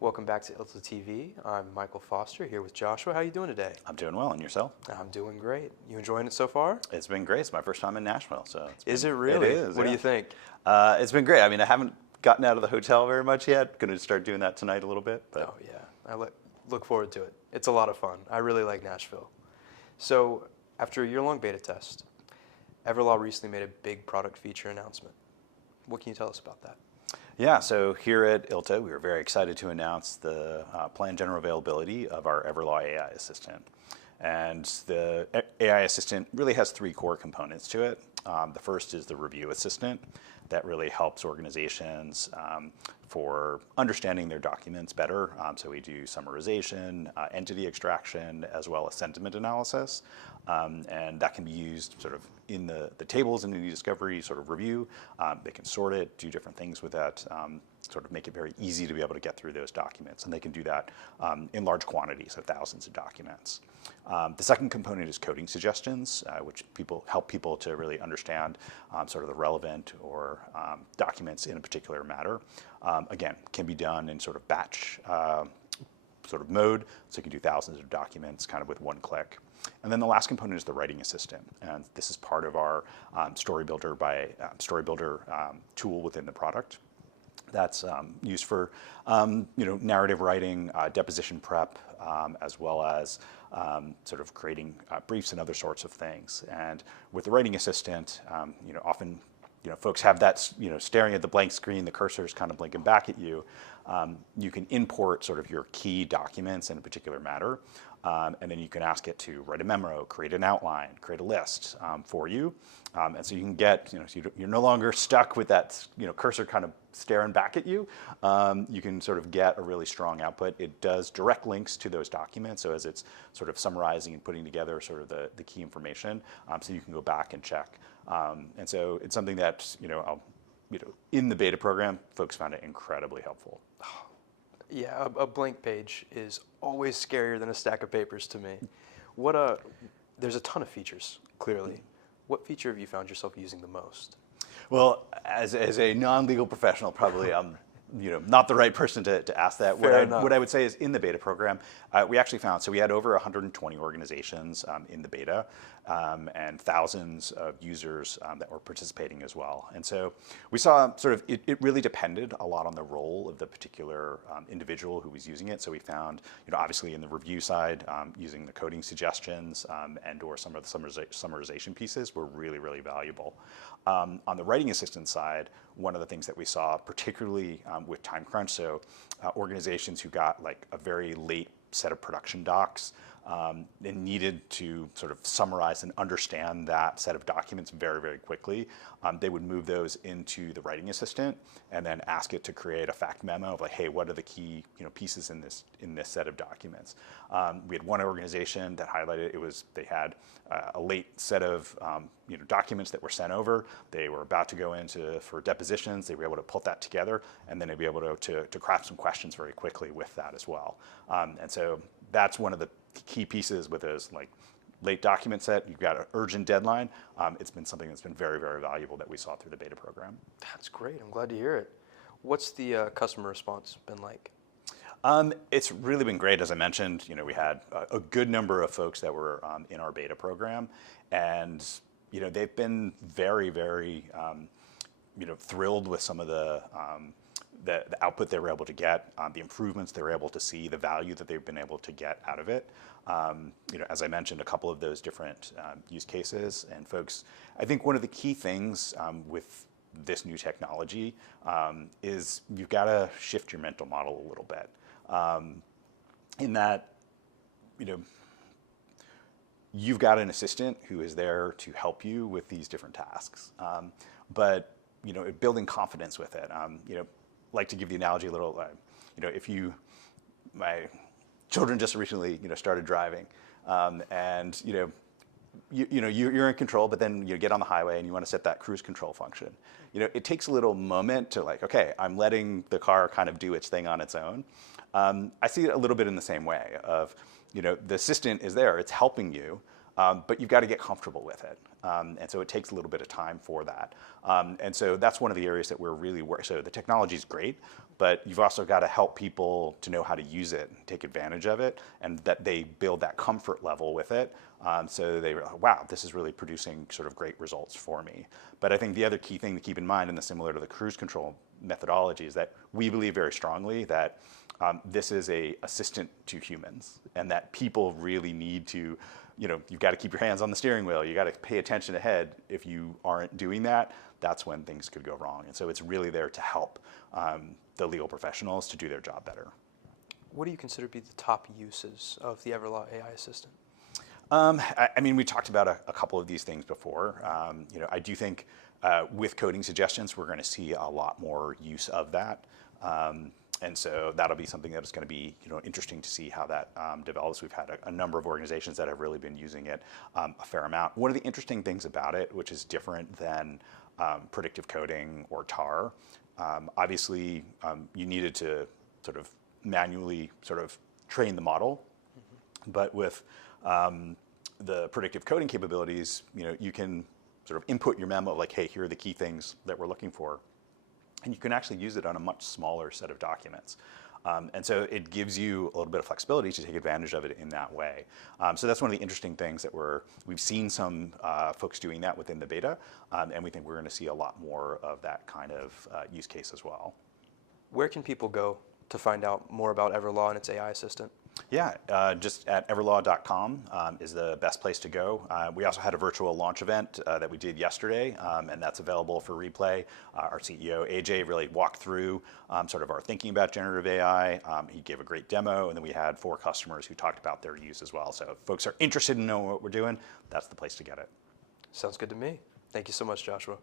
Welcome back to ILTA TV. I'm Michael Foster here with Joshua. How are you doing today? I'm doing well, and yourself? I'm doing great. You enjoying it so far? It's been great. It's my first time in Nashville, so Is it really? It is. What do you think? It's been great. I mean, I haven't gotten out of the hotel very much yet. Going to start doing that tonight a little bit. But. Oh yeah, I look forward to it. It's a lot of fun. I really like Nashville. So after a year-long beta test, Everlaw recently made a big product feature announcement. What can you tell us about that? Yeah, so here at ILTA, we were very excited to announce the planned general availability of our Everlaw AI Assistant. And the AI Assistant really has three core components to it. The first is the Review Assistant that really helps organizations for understanding their documents better. So we do summarization, entity extraction, as well as sentiment analysis. And that can be used sort of in the tables in the discovery sort of review. They can sort it, do different things with that, sort of make it very easy to be able to get through those documents. And they can do that in large quantities of thousands of documents. The second component is coding suggestions, which help people to really understand sort of the relevant or documents in a particular matter. Again, can be done in sort of batch sort of mode, so you can do thousands of documents kind of with one click. And then the last component is the writing assistant, and this is part of our Story Builder tool within the product. That's used for narrative writing, deposition prep, as well as sort of creating briefs and other sorts of things. And with the writing assistant, often folks have that staring at the blank screen, the cursor is kind of blinking back at you. You can import sort of your key documents in a particular matter, and then you can ask it to write a memo, create an outline, create a list for you. And so you can get, you're no longer stuck with that cursor kind of staring back at you. You can sort of get a really strong output. It does direct links to those documents, so as it's sort of summarizing and putting together sort of the key information, so you can go back and check. And so it's something that in the beta program, folks found it incredibly helpful. Yeah, a blank page is always scarier than a stack of papers to me. There's a ton of features, clearly. What feature have you found yourself using the most? Well, as a non-legal professional, probably I'm not the right person to ask that. What I would say is in the beta program, we actually found, so we had over 120 organizations in the beta and thousands of users that were participating as well. And so we saw sort of, it really depended a lot on the role of the particular individual who was using it. So we found, obviously in the review side, using the coding suggestions and or some of the summarization pieces were really, really valuable. On the writing assistant side, one of the things that we saw, particularly with time crunch, so organizations who got like a very late set of production docs and needed to sort of summarize and understand that set of documents very, very quickly, they would move those into the writing assistant and then ask it to create a fact memo of like, hey, what are the key pieces in this set of documents? We had one organization that highlighted they had a late set of documents that were sent over. They were about to go for depositions. They were able to put that together, and then they'd be able to craft some questions very quickly with that as well. And so that's one of the key pieces with those like late document set. You've got an urgent deadline. It's been something that's been very, very valuable that we saw through the beta program. That's great. I'm glad to hear it. What's the customer response been like? It's really been great. As I mentioned, we had a good number of folks that were in our beta program, and they've been very, very thrilled with some of the output they were able to get, the improvements they were able to see, the value that they've been able to get out of it. As I mentioned, a couple of those different use cases, and folks, I think one of the key things with this new technology is you've got to shift your mental model a little bit. In that, you've got an assistant who is there to help you with these different tasks, but building confidence with it. Like to give the analogy a little, my children just recently, started driving, and you're in control, but then you get on the highway and you want to set that cruise control function. It takes a little moment to like, okay, I'm letting the car kind of do its thing on its own. I see it a little bit in the same way of, the assistant is there, it's helping you, but you've got to get comfortable with it. And so it takes a little bit of time for that. And so that's one of the areas that we're really working. So the technology is great, but you've also got to help people to know how to use it, and take advantage of it, and that they build that comfort level with it. So they realize, wow, this is really producing sort of great results for me. But I think the other key thing to keep in mind, and the similar to the cruise control methodology, is that we believe very strongly that this is a assistant to humans, and that people really need to, you've got to keep your hands on the steering wheel. You got to pay attention ahead. If you aren't doing that, that's when things could go wrong. And so it's really there to help the legal professionals to do their job better. What do you consider to be the top uses of the Everlaw AI assistant? I mean, we talked about a couple of these things before. I do think with coding suggestions, we're going to see a lot more use of that. And so that'll be something that's going to be interesting to see how that develops. We've had a number of organizations that have really been using it a fair amount. One of the interesting things about it, which is different than predictive coding or TAR, obviously you needed to sort of manually sort of train the model, but with the predictive coding capabilities, you can sort of input your memo like, hey, here are the key things that we're looking for. And you can actually use it on a much smaller set of documents. And so it gives you a little bit of flexibility to take advantage of it in that way. So that's one of the interesting things that we've seen some folks doing that within the beta, and we think we're going to see a lot more of that kind of use case as well. Where can people go to find out more about Everlaw and its AI assistant? Yeah, just at everlaw.com is the best place to go. We also had a virtual launch event that we did yesterday, and that's available for replay. Our CEO, AJ, really walked through sort of our thinking about generative AI. He gave a great demo, and then we had 4 customers who talked about their use as well. So if folks are interested in knowing what we're doing, that's the place to get it. Sounds good to me. Thank you so much, Joshua.